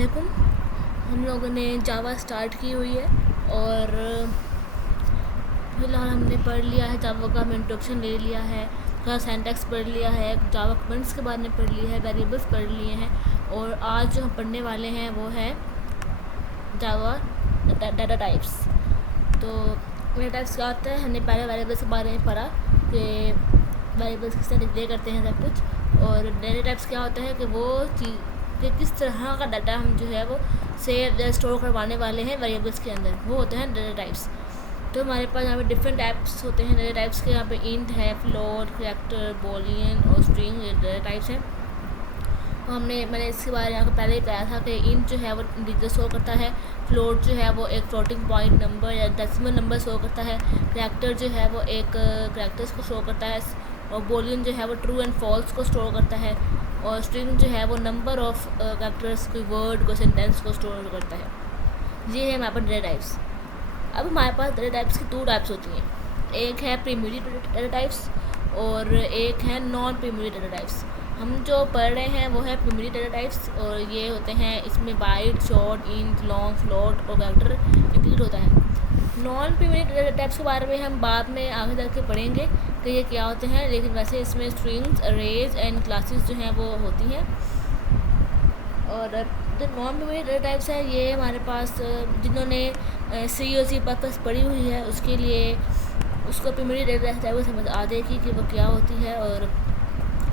अस्सलामुअलैकुम। हम लोगों ने जावा स्टार्ट की हुई है और फिलहाल हमने पढ़ लिया है जावा का। हम इंट्रोडक्शन ले लिया है, थोड़ा सिंटैक्स पढ़ लिया है, जावा कमेंट्स के बारे में पढ़ लिया है, वेरिएबल्स पढ़ लिए हैं। और आज जो हम पढ़ने वाले हैं वो है जावा डाटा टाइप्स। तो डाटा टाइप्स क्या होता है, हमने पहले वेरिएबल्स के बारे में पढ़ा कि वेरिएबल्स किस तरह डिक्लेयर करते हैं सब कुछ। और डाटा टाइप्स क्या होता है कि वो चीज़ कि किस तरह का डाटा हम जो है वो से स्टोर करवाने वाले हैं वेरिएबल्स के अंदर, वो होते हैं डाटा टाइप्स। तो हमारे पास यहाँ पे डिफरेंट टाइप्स होते हैं डाटा टाइप्स के। यहाँ पे इंट है, फ्लोट, कैरेक्टर, बूलियन और स्ट्रिंग, ये डाटा टाइप्स हैं। तो मैंने इसके बारे में आपको पहले ही बताया था कि इंट जो है वो इंटीजर शो करता है, फ्लोट जो है वो एक फ्लोटिंग पॉइंट नंबर या डेसिमल नंबर शो करता है, कैरेक्टर जो है वो एक कैरेक्टर्स को शो करता है, और बूलियन जो है वो ट्रू एंड फॉल्स को स्टोर करता है, और स्ट्रिंग जो है वो नंबर ऑफ कैरेक्टर्स कोई वर्ड को सेंटेंस को स्टोर करता है। ये है हमारे पास डाटा टाइप्स। अब हमारे पास डाटा टाइप्स की दो टाइप्स होती हैं, एक है प्राइमरी डाटा टाइप्स और एक है नॉन प्राइमरी डाटा टाइप्स। हम जो पढ़ रहे हैं वो है प्राइमरी डाटा टाइप्स, और ये होते हैं, इसमें byte, short, int, long, float और कैरेक्टर इंक्लूड होता है। नॉन प्राइमरी डाटा टाइप्स के बारे में हम बाद में आगे चल के पढ़ेंगे कि ये क्या होते हैं, लेकिन वैसे इसमें स्ट्रिंग्स, अरेज एंड क्लासेस जो हैं वो होती हैं। और जो नॉन प्राइमरी डाटा टाइप्स है, ये हमारे पास जिन्होंने सी और सी पर्पस पढ़ी हुई है उसके लिए उसको प्राइमरी डाटा टाइप समझ आ जाएगी कि वो क्या होती है और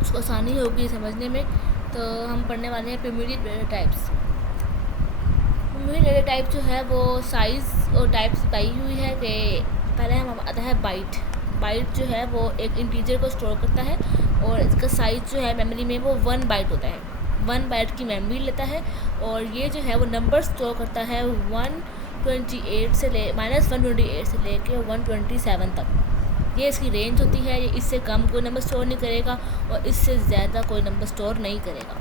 उसको आसानी होगी समझने में। तो हम पढ़ने वाले हैं primary data types. Primary data type जो है वो साइज़ और टाइप्स बताई हुई है कि पहले हम आता है बाइट। बाइट जो है वो एक इंटीजर को स्टोर करता है और इसका साइज़ जो है मेमोरी में वो 1 बाइट होता है, 1 बाइट की मेमोरी लेता है। और ये जो है वो नंबर स्टोर करता है -128 से लेके 127 तक। ये इसकी रेंज होती है। ये इससे कम कोई नंबर स्टोर नहीं करेगा और इससे ज़्यादा कोई नंबर स्टोर नहीं करेगा।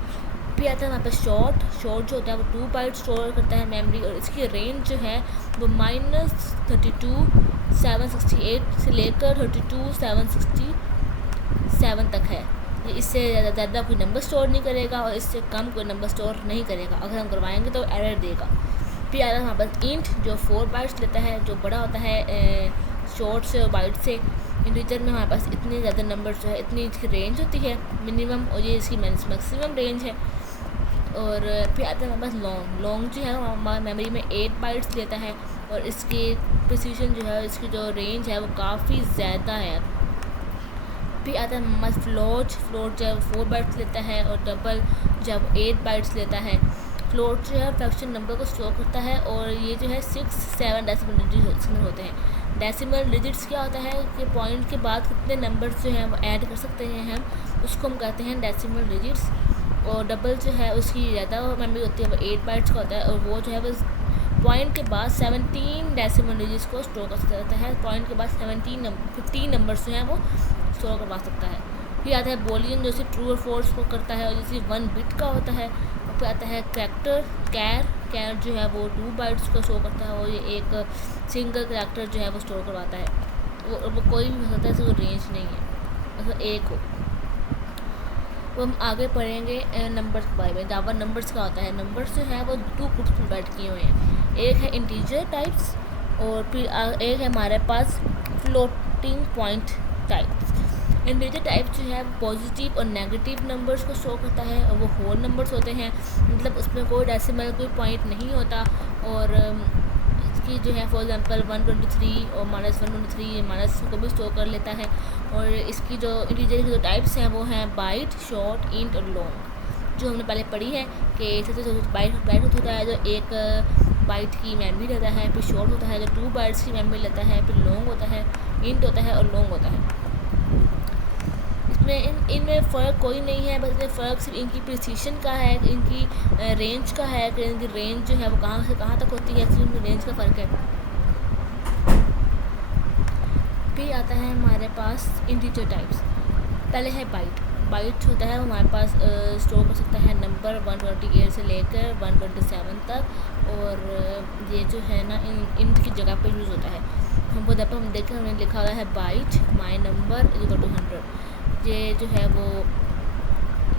फिर आता है वहाँ पर शॉर्ट जो होता है वो 2 बाइट स्टोर करता है मेमोरी, और इसकी रेंज जो है वो -32,768 से लेकर 32,767 तक है। ये इससे ज़्यादा कोई नंबर स्टोर नहीं करेगा और इससे कम कोई नंबर स्टोर नहीं करेगा। अगर हम करवाएंगे तो एरर देगा। फिर आता है वहाँ पर इंट जो 4 बाइट्स लेता है, जो बड़ा होता है शॉर्ट से और बाइट से। इंटीजर में हमारे पास इतने ज़्यादा नंबर जो है, इतनी इसकी रेंज होती है मिनिमम, और ये इसकी मैक्सिमम रेंज है। और फिर आता है हमारे पास लॉन्ग जो है हमारे मेमोरी में 8 बाइट्स लेता है, और इसकी प्रिसीजन जो है, इसकी जो रेंज है वो काफ़ी ज़्यादा है। फिर आता है हमारे पास फ्लोट जो है 4 बाइट्स लेता है, और डबल जो है वो 8 बाइट्स लेता है। फ्लोट जो है फ्रैक्शन नंबर को स्टोर करता है, और ये जो है 6-7 डेसिमल डिजिट्स में होते हैं। डेसिमल डिजिट्स क्या होता है कि पॉइंट के बाद कितने नंबर्स जो हैं वो ऐड कर सकते हैं हम, उसको हम कहते हैं डेसिमल डिजिट्स। और डबल जो है उसकी ज़्यादा मेमोरी होती है, वो 8 बाइट्स का होता है, और वो जो है वो पॉइंट के बाद 17 डेसिमल डिजिट्स को स्टोर कर सकता है। पॉइंट के बाद 15 नंबर्स जो हैं वो स्टोर करवा सकता है। फिर आता है बूलियन जो ट्रू और फॉल्स को करता है, और जैसे 1 बिट का होता है। फिर आता है कैरेक्टर, कैर जो है वो 2 बाइट्स को शो करता है, और ये एक सिंगल कैरेक्टर जो है वो स्टोर करवाता है। वो कोई भी हो सकता है, इसको रेंज नहीं है, मतलब एक हो। वो हम आगे पढ़ेंगे नंबर्स के बारे में। जावा नंबर्स का होता है, नंबर्स जो है वो 2 ग्रुप्स में डिवाइड किए हुए हैं। एक है इंटीजर टाइप्स और फिर एक है हमारे पास floating point types. Integer type जो है पॉजिटिव और नेगेटिव नंबर्स को शो करता है, और वो होल नंबर्स होते हैं, मतलब उसमें कोई डेसिमल कोई पॉइंट नहीं होता। और इसकी जो है फॉर एग्जांपल 123 और -123 माइनस को भी स्टोर कर लेता है। और इसकी जो इंटीजर की जो टाइप्स हैं वो हैं बाइट, शॉर्ट, इंट और लॉन्ग, जो हमने पहले पढ़ी है कि सबसे बाइट होता है जो 1 बाइट की मेमोरी लेता है, फिर शॉर्ट होता है जो 2 बाइट्स की मेमोरी लेता है, फिर लॉन्ग होता है, इंट होता है और लॉन्ग होता है। इनमें फ़र्क कोई नहीं है, बस इसमें फ़र्क सिर्फ इनकी प्रिसीशन का है, इनकी रेंज का है कि इनकी रेंज जो है वो कहाँ से कहाँ तक होती है, सिर्फ इनकी रेंज का फ़र्क है। फिर आता है हमारे पास इंटीजर टाइप्स। पहले है बाइट होता है, हमारे पास स्टोर कर सकता है नंबर 128 से लेकर 127 तक, और ये जो है ना इनकी जगह पर यूज़ होता है। हम देखें, हमने लिखा हुआ है बाइट माई नंबर = 100। ये जो है वो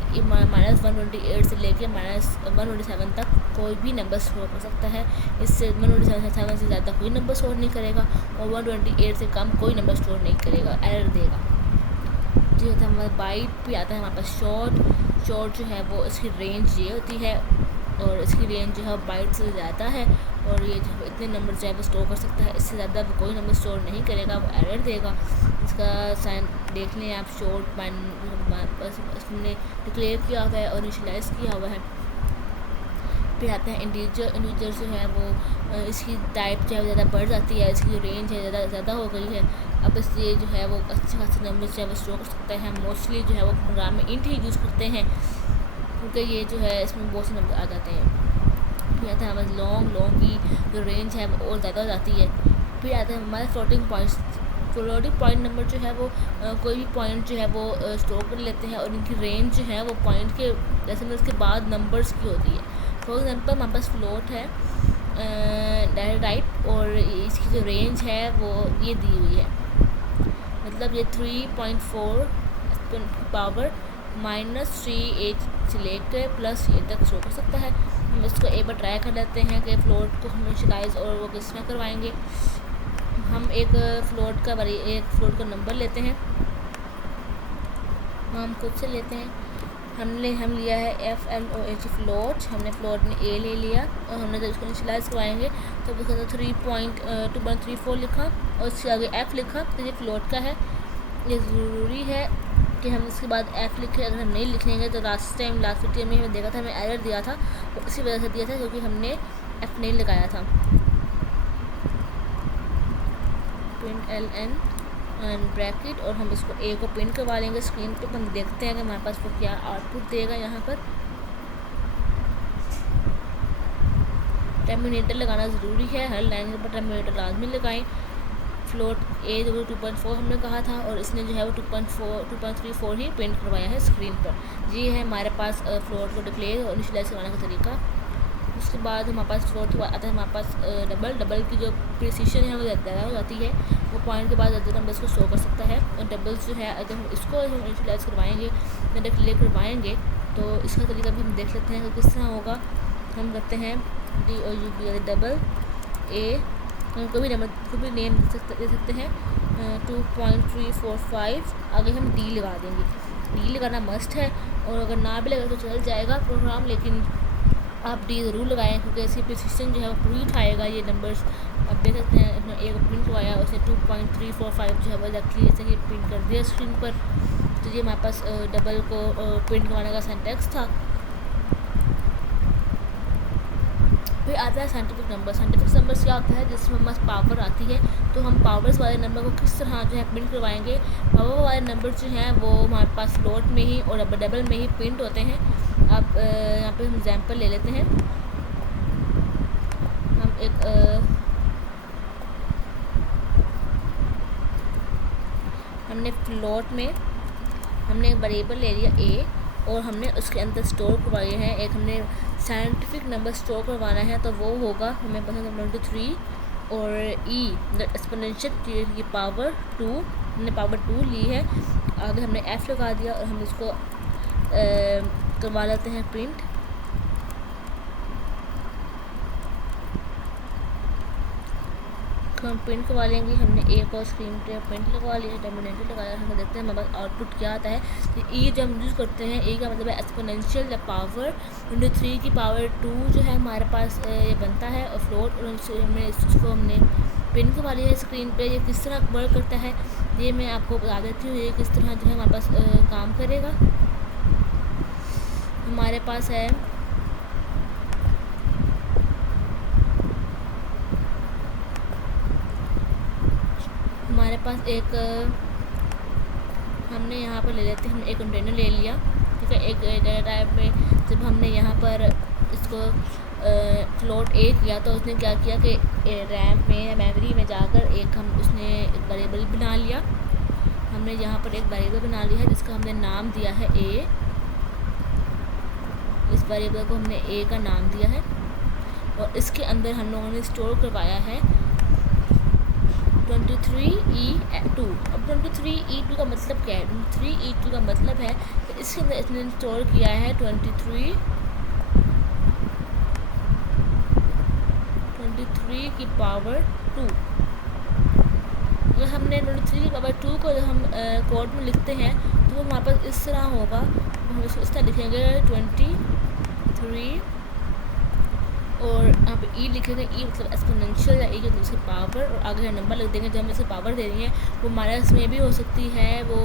-128 से लेके -127 तक कोई भी नंबर स्टोर कर सकता है। इससे 127 से ज़्यादा कोई नंबर स्टोर नहीं करेगा और 128 से कम कोई नंबर स्टोर नहीं करेगा, एरर देगा। जी होता है हमारे बाइट भी आता है हमारे पास शॉर्ट जो है वो इसकी रेंज ये होती है और इसकी रेंज जो है बाइट से ज़्यादा है और ये जो इतने नंबर जो है वो स्टोर कर सकता है। इससे ज़्यादा वो कोई नंबर स्टोर नहीं करेगा, वो एरर देगा। इसका साइन देख लें आप, शॉर्ट हमने डिक्लेयर किया हुआ है और इनिशियलाइज़ किया हुआ है। फिर आते हैं इंटीजर जो है वो इसकी टाइप जो है ज़्यादा बढ़ जाती है, इसकी जो रेंज है ज़्यादा हो गई है। अब इसलिए जो है वो अच्छे खासे नंबर जो है वो स्टोर कर सकते हैं। हम मोस्टली जो है वो प्रोग्राम में इंट ही यूज़ करते हैं क्योंकि ये जो है इसमें बहुत से नंबर आ जाते हैं। फिर आता है हमारे लॉन्ग की जो रेंज है वो और ज़्यादा हो जाती है। फिर आता है हमारे फ्लोटिंग पॉइंट नंबर जो है वो कोई भी पॉइंट जो है वो स्टोर कर लेते हैं और इनकी रेंज जो है वो पॉइंट के डेसिमल्स के बाद नंबर्स की होती है। फॉर एग्जांपल हमारे पास फ्लोट है राइट और इसकी जो रेंज है वो ये दी हुई है, मतलब ये 3.4 पावर -3 से लेकर प्लस ये तक शो कर सकता है। हम इसको एक बार ट्राई कर लेते हैं कि फ्लोट को हम इनिशियलाइज़ और वो किस तरह करवाएंगे। हम एक फ्लोट का नंबर लेते हैं, हम खुद से लेते हैं। हम लिया है FLOH फ्लोट, हमने फ्लोट में A ले लिया और हमने जब इसको इनिशियलाइज़ करवाएंगे तो उसके अंदर 2.34 लिखा और उसके आगे F लिखा, तो ये फ्लोट का है। ये ज़रूरी है कि हम इसके बाद F लिखें। अगर हम नहीं लिखेंगे तो लास्ट वीडियो में हमें देखा था, हमें एरर दिया था, तो इसी वजह से दिया था क्योंकि हमने F नहीं लगाया था। प्रिंट LN ब्रैकेट और हम इसको A को प्रिंट करवा लेंगे स्क्रीन पे। हम देखते हैं कि हमारे पास वो क्या आउटपुट देगा। यहाँ पर टर्मिनेटर लगाना ज़रूरी है, हर लाइन के ऊपर टर्मिनेटर लाजमी लगाएं। फ्लोट A जो 2.4 हमने कहा था और इसने जो है वो 2.34 ही प्रिंट करवाया है स्क्रीन पर। ये है हमारे पास फ्लोट को डिक्लेयर और इनिशियलाइज़ करवाने का तरीका। उसके बाद हमारे पास फ्लोट आता है हमारे पास डबल की जो प्रिसीशन है वो ज़्यादा हो जाती है, वो पॉइंट के बाद ज़्यादा नंबर्स को शो कर सकता है। और डबल्स जो है अगर हम इसको हम इनिशियलाइज़ करवाएंगे या डिक्लेयर करवाएंगे तो इसका तरीका भी हम देख लेते हैं कि किस तरह होगा। हम करते हैं DOUB डबल A, हम कोई भी नेम दे सकते हैं 2.345, आगे हम D लगा देंगे। D लगाना मस्ट है और अगर ना भी लगे तो चल जाएगा प्रोग्राम, लेकिन आप D ज़रूर लगाएं क्योंकि इसकी प्रिसीशन जो है वो पूरी उठाएगा ये नंबर्स। आप देख सकते हैं इसने एक प्रिंट करवाया, उसने 2.345 जो है वो एक्चुअली जैसे कि प्रिंट कर दिया स्क्रीन पर। तो ये हमारे पास डबल को प्रिंट करवाने का सिंटैक्स था। फिर आता है साइंटिफिक नंबर्स क्या होता है, जिसमें हमारे पास पावर आती है, तो हम पावर्स वाले नंबर को किस तरह जो है प्रिंट करवाएंगे। पावर वाले नंबर जो हैं वो हमारे पास फ्लोट में ही और डबल में ही प्रिंट होते हैं। अब यहाँ पे हम एग्जांपल ले लेते हैं। हम हमने फ्लोट में हमने एक वेरिएबल ले लिया A और हमने उसके अंदर स्टोर करवाए हैं। एक हमने साइंटिफिक नंबर स्टोर करवाना है तो वो होगा हमें पसंद 3 और E एक्सपोनेंशियल की पावर 2, हमने पावर 2 ली है। आगे हमने F लगा दिया और हम इसको करवा लेते हैं प्रिंट। हम प्रिंट करवा लेंगे। हमने एक और स्क्रीन पे प्रिंट लगवा लिया, टर्मिनेटर लगाया। हम देखते हैं हमारे पास आउटपुट क्या आता है। तो E जब हम यूज़ करते हैं, E का मतलब है एक्सपोनेंशियल या पावर 3 की पावर 2 जो है हमारे पास ये बनता है और फ्लोट, और हमने प्रिंट करवा लिया है स्क्रीन पे। ये किस तरह वर्क करता है ये मैं आपको बता देती हूँ, ये किस तरह जो है हमारे पास काम करेगा। हमारे पास है एक हमने यहाँ पर ले लेते हैं, हमने एक कंटेनर ले लिया, ठीक है। एक डेटा टाइप में जब हमने यहाँ पर इसको फ्लोट A किया तो उसने क्या किया कि रैम में मेमोरी में जाकर उसने एक वेरिएबल बना लिया। हमने यहाँ पर एक वेरिएबल बना लिया है जिसका हमने नाम दिया है A। इस वेरिएबल को हमने A का नाम दिया है और इसके अंदर हम लोगों ने स्टोर करवाया है 23E2। अब 23E2 का मतलब क्या है? 23E2 का मतलब है कि इसके अंदर इसने स्टोर किया है 23 की पावर 2। अगर हमने 23 की पावर 2 को हम कोड में लिखते हैं तो वो हमारे पास इस तरह होगा। हम इसको इस तरह लिखेंगे 23 और यहाँ पे ई लिखेंगे। ई मतलब एक्सपोनेंशियल या ई जो उसकी पावर, और आगे नंबर लिख देंगे। जब हम इसे पावर दे रही हैं वो माइनस में भी हो सकती है, वो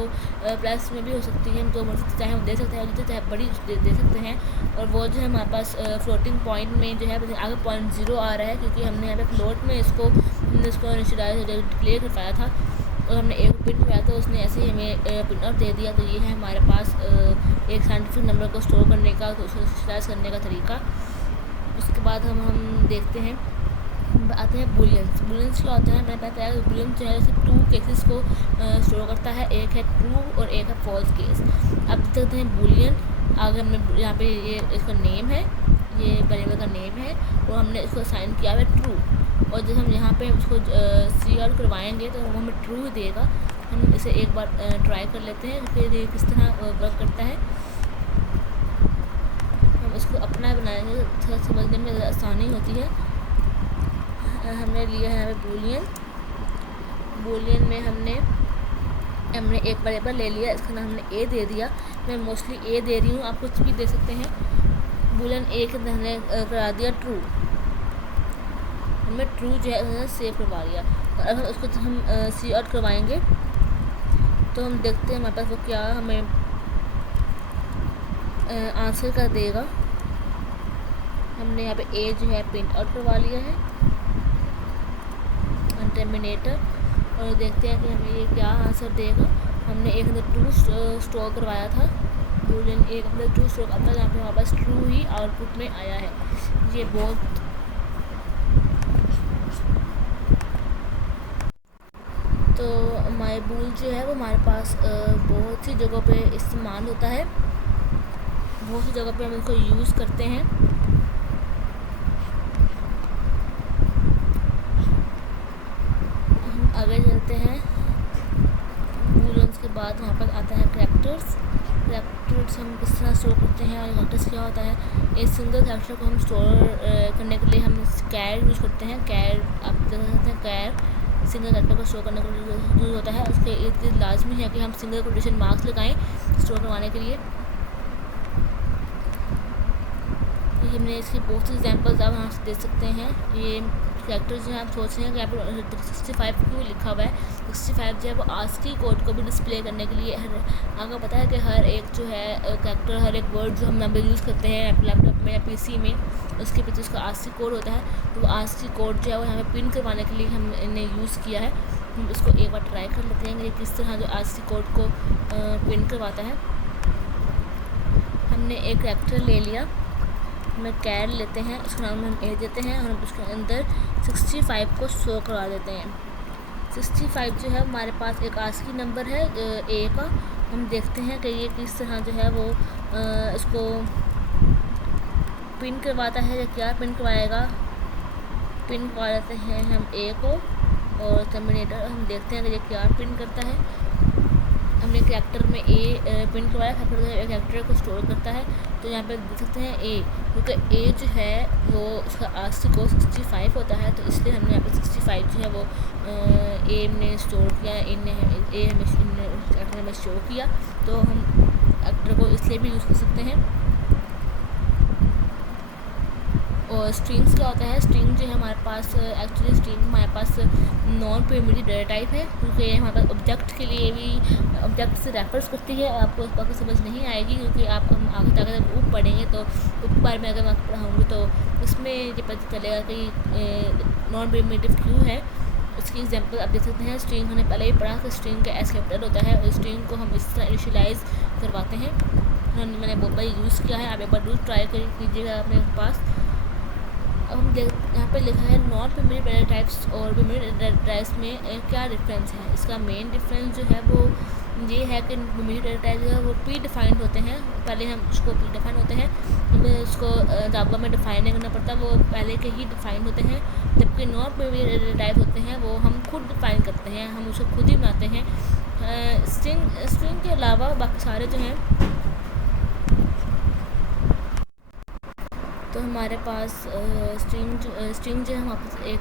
प्लस में भी हो सकती है। हम जो मर्जी चाहे हम दे सकते हैं, जितने चाहे बड़ी दे सकते हैं। और वो जो है हमारे पास फ्लोटिंग पॉइंट में जो है आगे 0.0 आ रहा है, क्योंकि हमने यहाँ पे फ्लोट में इसको इनिशियलाइज डिक्लेयर करवाया था और हमने एक पिन कराया तो उसने ऐसे ही हमें पिन आउट दे दिया। तो ये है हमारे पास एक साइंटिफिक नंबर को स्टोर करने का, तो उसको इनिशियलाइज करने का तरीका। उसके बाद हम देखते हैं, आते हैं बुलियंस। बुलियंस क्या होता है? मैंने बताया बुलियंस जो है जैसे 2 केसेस को स्टोर करता है, एक है ट्रू और एक है फॉल्स केस। अब देखते हैं बुलियन। आगे हमने यहाँ पे ये इसका नेम है, ये वेरिएबल का नेम है और हमने इसको असाइन किया है ट्रू। और जब हम यहाँ पे उसको सी आउट करवाएंगे तो वो हमें ट्रू ही देगा। हम इसे एक बार ट्राई कर लेते हैं फिर ये किस तरह वर्क करता है। उसको अपना बनाएंगे, थोड़ा समझने में आसानी होती है। हमने लिया है यहाँ पे बुलियन में हमने एक वेरिएबल ले लिया, इसका नाम हमने ए दे दिया। मैं मोस्टली ए दे रही हूँ, आप कुछ भी दे सकते हैं। बुलियन ए के अंदर हमने करा दिया ट्रू, हमें ट्रू जो है उन्होंने सेव करवा दिया। और अगर उसको हम सी आउट करवाएंगे तो हम देखते हैं हमारे पास वो क्या हमें आंसर कर देगा। हमने यहाँ पे ए जो है प्रिंट आउट करवा लिया है टर्मिनेटर, और देखते हैं कि हमें ये क्या आंसर देगा। हमने एक अंदर ट्रू स्टोर करवाया था, बुलियन एक अंदर ट्रू स्टोर आता है, जहाँ पे हमारे पास ट्रू ही आउटपुट में आया है। ये बहुत तो माई बूल जो है वो हमारे पास बहुत सी जगहों पे इस्तेमाल होता है, बहुत सी जगह पे हम इसको यूज़ करते हैं। हम आगे चलते हैं। बूलियंस के बाद वहाँ पर आता है कैरेक्टर्स। कैरेक्टर्स हम किस तरह स्टोर करते हैं और कैरेक्टर्स क्या होता है? एक सिंगल कैरेक्टर को हम स्टोर करने के लिए हम कैर यूज़ करते हैं। कैर आप देख सकते हैं, कैर सिंगल कैरेक्टर को स्टोर करने के लिए यूज़ होता है। उसके इर्द गिर्द लाजमी है कि हम सिंगल कोटेशन मार्क्स लगाएं स्टोर करवाने के लिए। हमने इसकी बहुत सी एग्जांपल्स आप यहाँ से दे सकते हैं। ये कैरेक्टर जो है आप सोच रहे हैं कि यहाँ पर 65 क्यों लिखा हुआ है? 65 जो है वो आस्की कोड को भी डिस्प्ले करने के लिए। आपको पता है कि हर एक जो है कैरेक्टर, हर एक वर्ड जो हम नंबर यूज़ करते हैं लैपटॉप में या पीसी में, उसके पीछे उसका आस्की कोड होता है। तो वो आस्की कोड जो है वो हमें पिन करवाने के लिए हमने यूज़ किया है। हम उसको एक बार ट्राई कर लेते हैं कि किस तरह जो आस्की कोड को पिन करवाता है। हमने एक कैरेक्टर ले लिया, हमें कैर लेते हैं, उसका नाम हम ए देते हैं और हम उसके अंदर 65 को शो करवा देते हैं। 65 जो है हमारे पास एक आस्की नंबर है ए का। हम देखते हैं कि ये किस तरह जो है वो इसको पिन करवाता है या क्या पिन करवाएगा। पिन करवा देते हैं हम ए को और टर्मिनेटर, हम देखते हैं कि ये क्या पिन करता है। हमने कैरेक्टर में ए पिन करवाया, कैरेक्टर को स्टोर करता है। तो यहाँ पे देख सकते हैं ए, क्योंकि ए जो है वो उसका आस्की कोड 65 होता है, तो इसलिए हमने यहाँ पे 65 जो है वो ए ने स्टोर किया, ए हमें शो किया। तो हम एक्टर को इसलिए भी यूज़ कर सकते हैं। और स्ट्रिंग्स क्या होता है? स्ट्रिंग जो है हमारे पास एक्चुअली स्ट्रिंग हमारे पास नॉन प्रिमिटिव डेटा टाइप है, क्योंकि हमारे पास ऑब्जेक्ट के लिए भी ऑब्जेक्ट से रेफर्स करती है। आपको इस बात को समझ नहीं आएगी क्योंकि आप हम आगे तक अगर ऊप पढ़ेंगे तो ऊप बार में अगर मैं पढ़ाऊँगी तो उसमें ये पता चलेगा कि नॉन प्रिमिटिव क्यों है। उसकी एग्जांपल आप देख सकते हैं। स्ट्रिंग हमने पहले ही पढ़ा कि स्ट्रिंग का एस कैपिटल होता है और स्ट्रिंग को हम इस तरह इनिशियलाइज करवाते हैं। मैंने बहुत बार यूज़ किया है, आप एक बार यूज़ ट्राई कीजिएगा अपने पास। अब हम यहाँ पे लिखा है नॉन प्रिमिटिव डेटा टाइप्स और प्रिमिटिव डेटा टाइप्स में क्या डिफरेंस है। इसका मेन डिफरेंस जो है वो ये है कि न्यूमेरिक डेटा टाइप जो है वो प्री डिफाइंड होते हैं, पहले हम उसको प्री डिफाइन होते हैं, हमें उसको जावा में डिफाइन नहीं करना पड़ता, वो पहले के ही डिफाइन होते हैं। जबकि नॉन न्यूमेरिक डेटा टाइप होते हैं वो हम खुद डिफाइन करते हैं, हम उसे खुद ही बनाते हैं। स्ट्रिंग के अलावा बाकी सारे जो हैं, तो हमारे पास स्ट्रिंग जो है हमारे पास एक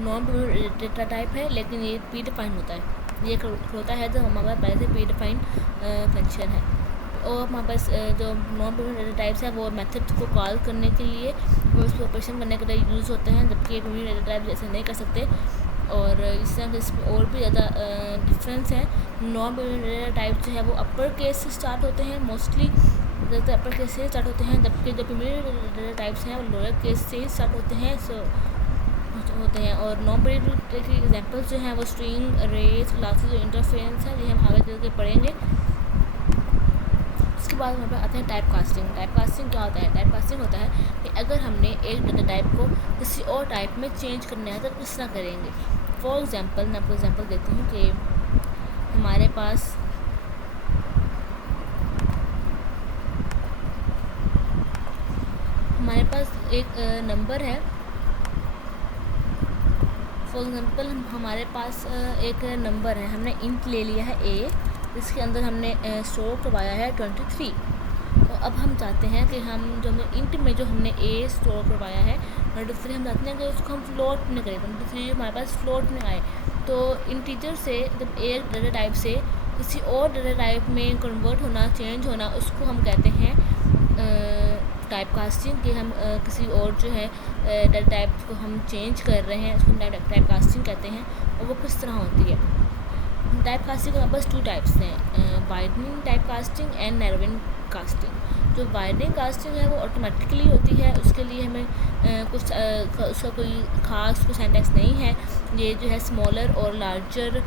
नॉन डेटा टाइप है, लेकिन ये प्री डिफाइन होता है। ये होता है जब हमारे पास पहले से प्री डिफाइन फंक्शन है। और हमारे पास जो नॉन डेटा टाइप्स है वो मेथड को कॉल करने के लिए और उसको ऑपरेशन करने के लिए यूज़ होते हैं, जबकि डेटा टाइप जैसे नहीं कर सकते। और इस तरह इसमें और भी ज़्यादा डिफरेंस है। नॉन डेटा टाइप जो है वो अपर केस से स्टार्ट होते हैं, मोस्टली ज़्यादातर अपर केस से स्टार्ट होते हैं, जबकि जो डेटा टाइप्स हैं वो लोअर केस से ही स्टार्ट होते हैं और नॉन डेटा के एग्जांपल्स जो हैं वो स्ट्रिंग, अरेज, क्लासेस, इंटरफेरेंस है, ये हम आगे चल के पढ़ेंगे। उसके बाद हमारे पास आते हैं टाइप कास्टिंग। टाइप कास्टिंग क्या होता है? टाइप कास्टिंग होता है कि अगर हमने एक डेटा टाइप को किसी और टाइप में चेंज करना है तो किस तरह करेंगे। फॉर एग्जांपल मैं आपको एग्जांपल देती हूँ कि हमारे पास एक नंबर है। फॉर एग्जांपल हमारे पास एक नंबर है, हमने इंट ले लिया है ए, इसके अंदर हमने स्टोर करवाया है 23। तो अब हम चाहते हैं कि हम जो इंट में जो हमने ए स्टोर करवाया है 23, हम चाहते हैं कि उसको हम फ्लोट में करें, 23 हमारे पास फ्लोट में आए। तो इंटीजर से जब एक डेटा टाइप से किसी और डेटा टाइप में कन्वर्ट होना, चेंज होना, उसको हम कहते हैं टाइप कास्टिंग। कि हम किसी और जो है डेटा टाइप को हम चेंज कर रहे हैं, उसको हम टाइप कास्टिंग कहते हैं। और वो किस तरह होती है? टाइप कास्टिंग के हमारे पास 2 टाइप्स हैं, widening type casting and narrowing casting. जो वाइडनिंग कास्टिंग है वो ऑटोमेटिकली होती है, उसके लिए हमें उसका कोई ख़ास कोई सिंटैक्स नहीं है। ये जो है स्मॉलर और लार्जर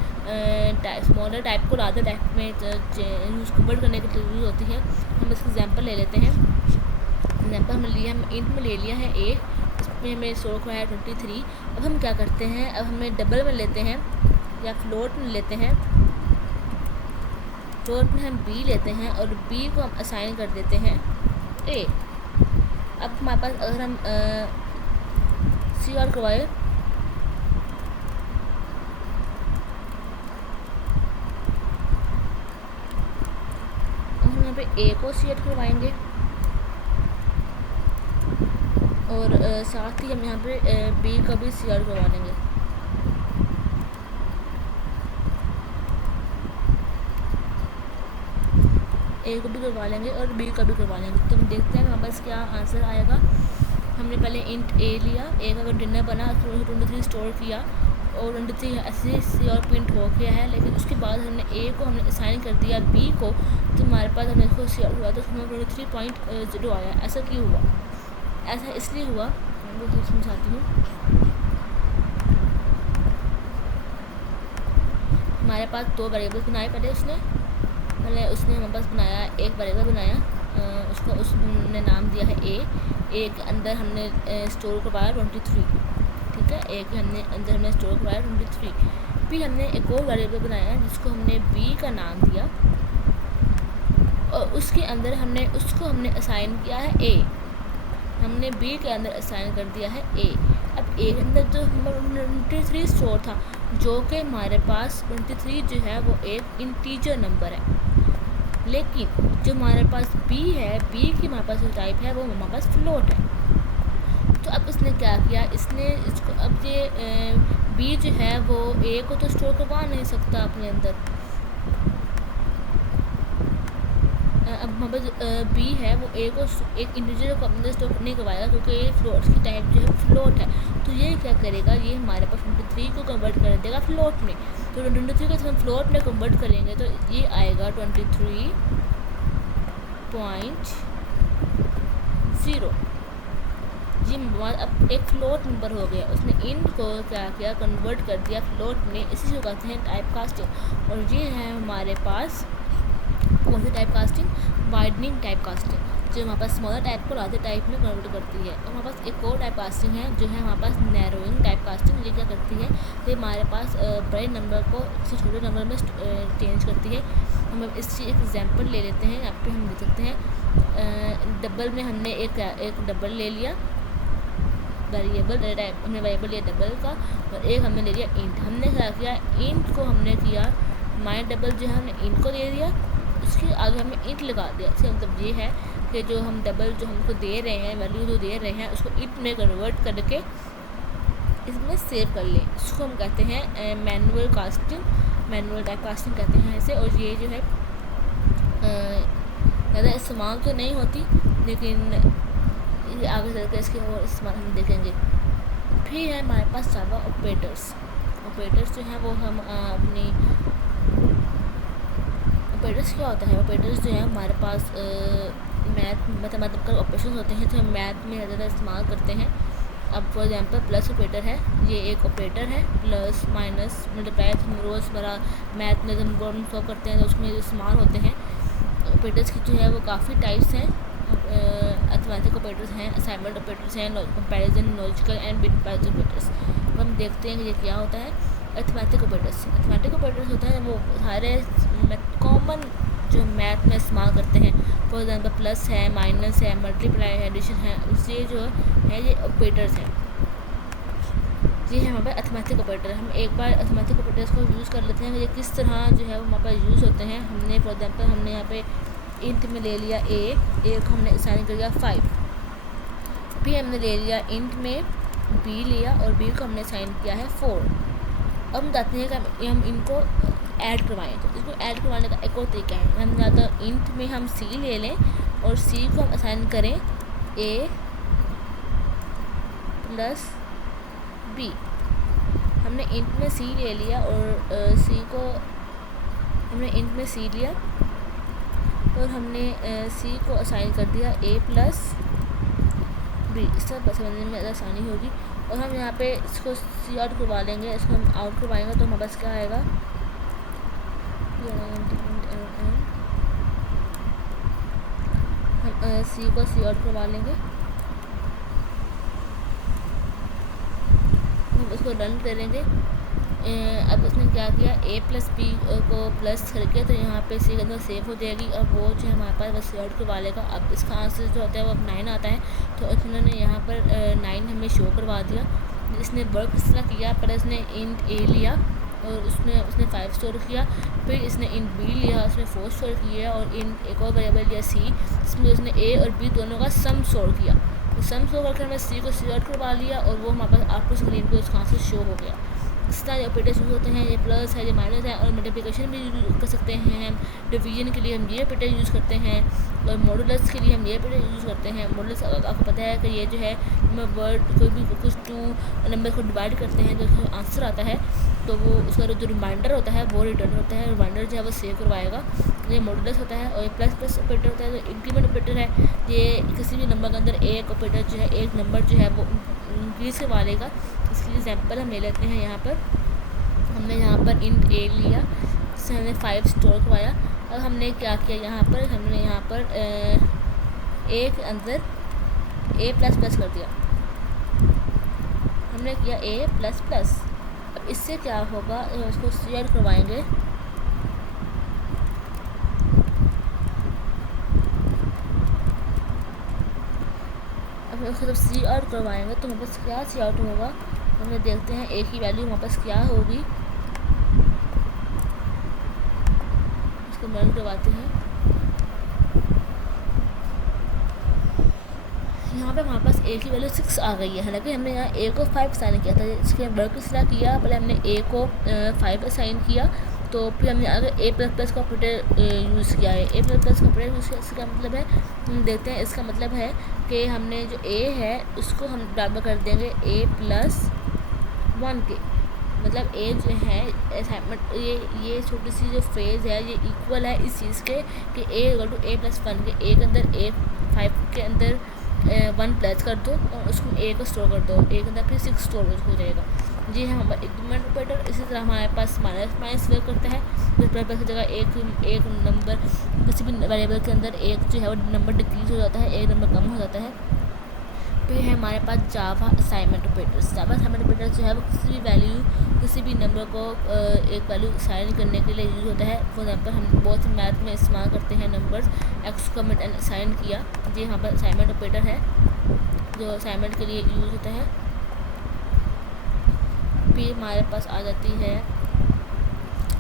स्मॉलर टाइप को लार्जर टाइप में यूज़ कन्वर्ट करने के लिए यूज़ होती है। हम इसका एग्जांपल ले लेते हैं। एग्जांपल हम इंट में ले लिया है ए, इसमें हमें स्टोर किया है 23। अब हम क्या करते हैं, अब हमें डबल में लेते हैं या फ्लोट में लेते हैं। फ्लोट में हम बी लेते हैं और बी को हम असाइन कर देते हैं ए। अब हमारे पास अगर हम सी आर करवाए हम यहाँ पे ए को सी आर करवाएंगे और साथ ही हम यहाँ पे बी का भी सी आर करवा लेंगे। ए को भी करवा लेंगे और बी का भी करवा लेंगे। तो हम देखते हैं हमारे पास क्या आंसर आएगा। हमने पहले इंट ए लिया, ए का कंटेनर बना, 23 स्टोर किया और 23 ऐसे सी और प्रिंट हो गया है। लेकिन उसके बाद हमने ए को हमने असाइन कर दिया बी को, तो हमारे पास हमने इसको सी हुआ तो हमें 23.0 आया। ऐसा क्यों हुआ? ऐसा इसलिए हुआ, मैं वो समझाती हूँ। हमारे पास 2 वेरिएबल्स बनाए पहले उसने हमारे पास बनाया एक वेरिएबल बनाया, उसने नाम दिया है ए के अंदर हमने स्टोर करवाया 23, ठीक है। ए के अंदर हमने स्टोर करवाया 23। फिर हमने एक और वेरिएबल बनाया जिसको हमने बी का नाम दिया और उसके अंदर उसको हमने असाइन किया है ए। हमने बी के अंदर असाइन कर दिया है ए। अब ए के अंदर जो हमारा 23 स्टोर था, जो कि हमारे पास 23 जो है वो एक इंटीजर नंबर है। लेकिन जो हमारे पास बी है, बी की हमारे पास जो टाइप है वो हमारे पास फ्लोट है। तो अब इसने क्या किया, इसको अब ये बी जो है वो ए को तो स्टोर करवा नहीं सकता अपने अंदर। अब हमारे पास बी है वो ए को एक इंटीजर को अपने स्टोर नहीं करवाएगा, क्योंकि ये फ्लोट की टाइप जो है फ्लोट है। तो ये क्या करेगा, ये हमारे पास 23 को कन्वर्ट कर देगा फ्लोट में। तो 23 को हम फ्लोट में कन्वर्ट करेंगे तो ये आएगा 23.0। ये अब एक फ्लोट नंबर हो गया। उसने इन को क्या किया, कन्वर्ट कर दिया फ्लोट में। इसी को कहते हैं टाइप कास्टिंग। और ये है हमारे पास कौन सी type casting? Widening type casting. जो हमारे पास स्मॉलर टाइप को लार्जर टाइप में कन्वर्ट करती है। और हमारे पास एक और टाइप कास्टिंग है जो है हमारे पास नैरोइंग टाइप कास्टिंग। ये क्या करती है, ये हमारे पास बड़े नंबर को किसी छोटे नंबर में चेंज करती है। हम इसकी एक एग्जांपल ले लेते हैं। यहाँ पे हम देख सकते हैं डबल में हमने एक डबल ले लिया वेरिएबल टाइप, हमने वेरिएबल लिया डबल का, और एक हमने ले लिया इंट। हमने क्या किया, इंट को हमने किया माई डबल जो है हमने इंट को दे दिया, उसके आगे हमने इंट लगा दिया। इसका मतलब ये है कि जो हम डबल जो हमको दे रहे हैं, वैल्यू जो दे रहे हैं, उसको इंट में कन्वर्ट करके इसमें सेव कर लें। इसको हम कहते हैं manual casting, manual type casting कहते हैं इसे। और ये जो है ज़्यादा इस्तेमाल तो नहीं होती, लेकिन ये आगे चलकर इसके और इस्तेमाल हम देखेंगे। फिर है हमारे पास जावा ऑपरेटर्स। ऑपरेटर्स जो हैं वो हम अपनी ऑपरेटर्स क्या होता है, ऑपरेटर्स जो है हमारे पास मैथ मैथमेटिकल ऑपरेशन होते हैं जो हम मैथ में ज़्यादा इस्तेमाल करते हैं। अब फॉर एग्जांपल प्लस ऑपरेटर है, ये एक ऑपरेटर है। प्लस माइनस मल्टीप्लाई हम रोज़मर्रा मैथ में हम प्रॉब्लम सॉल्व करते हैं तो उसमें इस्तेमाल होते हैं। ऑपरेटर्स की जो है वो काफ़ी टाइप्स हैं। अर्थमेटिक ऑपरेटर्स हैं, असाइनमेंट ऑपरेटर्स हैं, comparison, logical and bitwise operators. अब हम देखते हैं कि ये क्या होता है। अर्थमेटिक ऑपरेटर्स, अर्थमेटिक ऑपरेटर्स होता है वो सारे कॉमन जो मैथ में इस्तेमाल करते हैं। फॉर एग्जांपल प्लस है, माइनस है, मल्टीप्लाई है, एडिशन है, ये जो है ये ऑपरेटर्स हैं। ये है हमारे पास अर्थमेटिक ऑपरेटर। हम एक बार अर्थमेटिक ऑपरेटर्स को यूज़ कर लेते हैं कि ये किस तरह जो है वो हमारे पास यूज़ होते हैं। हमने फॉर एग्जांपल हमने यहाँ पे इंट में ले लिया ए को हमने असाइन कर दिया 5। फिर हमने ले लिया इंट में बी लिया और बी को हमने असाइन किया है 4। अब हम चाहते हैं कि हम इनको ऐड करवाएं, तो इसको ऐड करवाने का एक और तरीका है। हम या तो इंट में हम सी ले लें और सी को हम असाइन करें ए प्लस बी। हमने इंट में सी ले लिया और सी को हमने इंट में सी लिया और हमने सी को असाइन कर दिया ए प्लस बी। इस तरह समझने में ज़्यादा आसानी होगी। और हम यहाँ पे इसको सी आउट करवा लेंगे, इसको हम आउट करवाएंगे तो हमारे पास क्या आएगा, हम सी को सी आउट करवा लेंगे, हम उसको रन करेंगे। अब उसने क्या किया, ए प्लस बी को प्लस करके तो यहाँ पे सी के अंदर सेव हो जाएगी। अब वो जो है हमारे पास बस सी आउट करवा लेगा। अब इसका आंसर जो होता है वो अब 9 आता है, तो उन्होंने यहाँ पर 9 हमें शो करवा दिया। इसने वर्क इस तरह किया, पर इसने इंट ए लिया और उसने 5 स्टोर किया, फिर इसने इंट बी लिया, उसने 4 स्टोर किया, और इंट एक और वेरिएबल लिया सी, जिसमें उसने ए और बी दोनों का सम स्टोर किया। तो सम स्टोर करके हमने सी को सी आउट करवा लिया और वो हमारे पास आउटपुट स्क्रीन पर उसका आंसर शो हो गया। इस तरह ऑपरेटर्स यूज़ होते हैं। ये प्लस है, ये माइनस है, और मल्टीप्लिकेशन भी यूज़ कर सकते हैं। हम डिवीजन के लिए हम ये ऑपरेटर यूज़ करते हैं, और मॉडुलस के लिए हम ये ऑपरेटर यूज़ करते हैं। मॉडुलस आपको पता है कि ये जो है हमें वर्ड कोई भी कुछ 2 नंबर को डिवाइड करते हैं, जो आंसर आता है तो वो उसका जो रिमाइंडर होता है वो रिटर्न होता है, रिमाइंडर जो है वो सेव करवाएगा। ये मॉडुलस होता है। और ये प्लस प्लस ऑपरेटर होता है, जो इंक्रीमेंट ऑपरेटर है। ये किसी भी नंबर के अंदर एक ऑपरेटर जो है, एक नंबर जो है वो इंक्रीज़ करवा लेगा। इसके लिए एग्जाम्पल हम ले लेते हैं। यहाँ पर हमने यहाँ पर इंट ए लिया, जिससे हमने 5 स्टोर करवाया। अब हमने क्या किया, यहाँ पर हमने यहाँ पर ए के अंदर ए प्लस प्लस कर दिया, हमने किया ए प्लस प्लस। अब इससे क्या होगा, उसको सी आउट करवाएंगे, अब उसको जब सी आउट करवाएंगे तो हमारे पास क्या सी आउट होगा, हमें देखते हैं ए की वैल्यू हमारे पास क्या होगी। इसको रन करवाते हैं। यहाँ पे हमारे पास ए की वैल्यू 6 आ गई है। हालांकि हमने यहाँ ए को 5 असाइन किया था। इसके वर्क इस तरह किया, पहले हमने ए को 5 असाइन किया, तो फिर हमने आगे ए प्लस प्लस का ऑपरेटर यूज़ किया है। ए प्लस प्लस का ऑपरेटर यूज़ किया, इसका मतलब है, हम देखते हैं, इसका मतलब है कि हमने जो ए है उसको हम बराबर कर देंगे ए प्लस 1 के। मतलब ए जो है असाइनमेंट, ये छोटी सी जो फ्रेज़ है ये इक्वल है इस चीज़ के कि ए इक्वल टू ए प्लस 1 के। ए के अंदर ए 5 के अंदर 1 प्लस कर दो और उसको ए को स्टोर कर दो, ए के अंदर फिर 6 स्टोर हो जाएगा। जी हाँ, इंक्रीमेंट ऑपरेटर इसी तरह हमारे पास माइनस वर्क करता है। जिस वेरिएबल की जगह एक नंबर किसी भी वेरिएबल के अंदर एक जो है वो नंबर डिक्रीज हो जाता है, एक नंबर कम हो जाता है। फिर है हमारे पास जावा असाइनमेंट ऑपरेटर्स। जावा असाइनमेंट ऑपरेटर जो है वो किसी भी नंबर को एक वैल्यू असाइन करने के लिए यूज़ होता है। फॉर एग्जाम्पल हम बहुत से मैथ में इस्तेमाल करते हैं नंबर्स एक्स को हमने असाइन किया, जी यहाँ पर असाइनमेंट ऑपरेटर है जो असाइनमेंट के लिए यूज़ होता है। फिर हमारे पास आ जाती है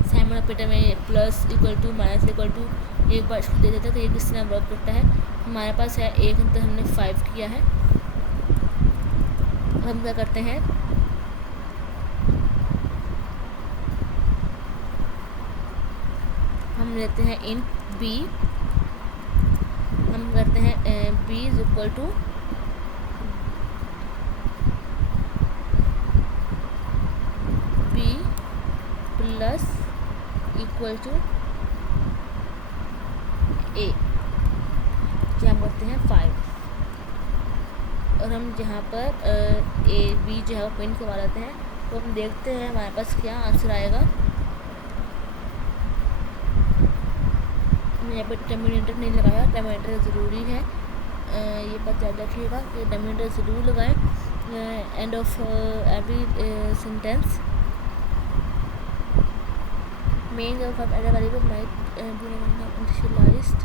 असाइनमेंट ऑपरेटर में plus equal to minus equal to, एक बार इसको दे देता है तो ये किस तरह वर्क करता है। हमारे पास है एक अंतर हमने 5 किया है। हम क्या करते हैं, हम लेते हैं इन बी, हम करते हैं b is equal to b plus equal to a, क्या हम करते हैं 5, और हम जहाँ पर ए बी जो है वो प्रिंट करवा लेते हैं। तो हम देखते हैं हमारे पास क्या आंसर आएगा। हमने यहाँ पर टर्मिनेटर नहीं लगाया, टर्मिनेटर ज़रूरी है, ये पता रखिएगा कि टर्मिनेटर ज़रूर लगाएं end of every sentence. Main of variable might be initialised,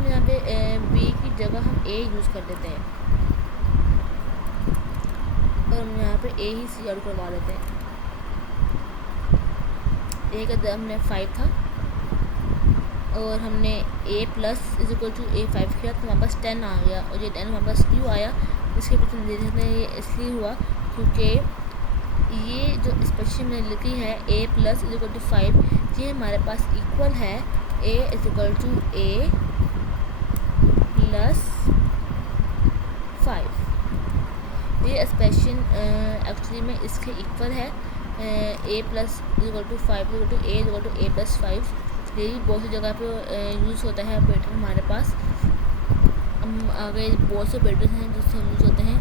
यहाँ पे बी की जगह हम ए यूज़ कर लेते हैं और हम यहाँ पे ए ही सी आउट करवा लेते हैं। ए का दर हमने 5 था और हमने ए प्लस इज इक्वल टू ए 5 किया तो हमारे पास 10 आ गया, और ये 10 हमारे पास क्यों आया इसके पीछे हम देख सकते हैं। ये इसलिए हुआ क्योंकि ये जो एक्सप्रेशन मैंने लिखी है a plus is equal to 5, ये हमारे पास इक्वल है a is equal to a plus 5। ये एक्सप्रेशन एक्चुअली में इसके इक्वल है, a plus equal to 5 equal to a plus 5। ये भी बहुत सी जगह पे यूज़ होता है ऑपरेटर हमारे पास। आगे बहुत से ऑपरेटर्स हैं जिससे यूज़ होते हैं।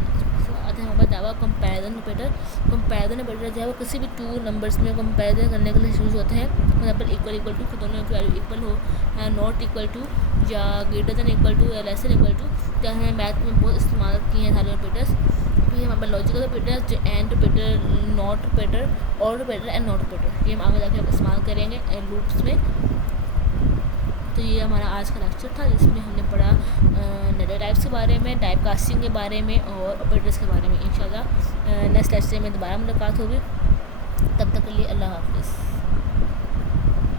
आता है हमारे पास जावा कंपैरिजन ऑपरेटर। कंपैरिजन ऑपरेटर जो है वो किसी भी 2 नंबर्स में कंपैरिजन करने के लिए यूज़ होते हैं। फॉर एग्जाम्पल इक्वल टू, दोनों की वैल्यू इक्वल हो, नॉट इक्वल टू या ग्रेटर देन इक्वल टू या लेस देन इक्वल टू, क्या है मैथ में बहुत इस्तेमाल किए हैं सारे ऑपरेटर्स। फिर हमारे पास लॉजिकल ऑपरेटर्स जो एंड ऑपरेटर, नॉट ऑपरेटर, और ऑपरेटर एंड नॉट ऑपरेटर, ये हम आगे जाकर इस्तेमाल करेंगे लूप्स में। तो ये हमारा आज का लेक्चर था जिसमें हमने पढ़ा नंबर टाइप्स के बारे में, टाइप कास्टिंग के बारे में और ऑपरेटर्स के बारे में। इंशाल्लाह नेक्स्ट लेक्चर में दोबारा मुलाकात होगी, तब तक के लिए अल्लाह हाफ़िज़।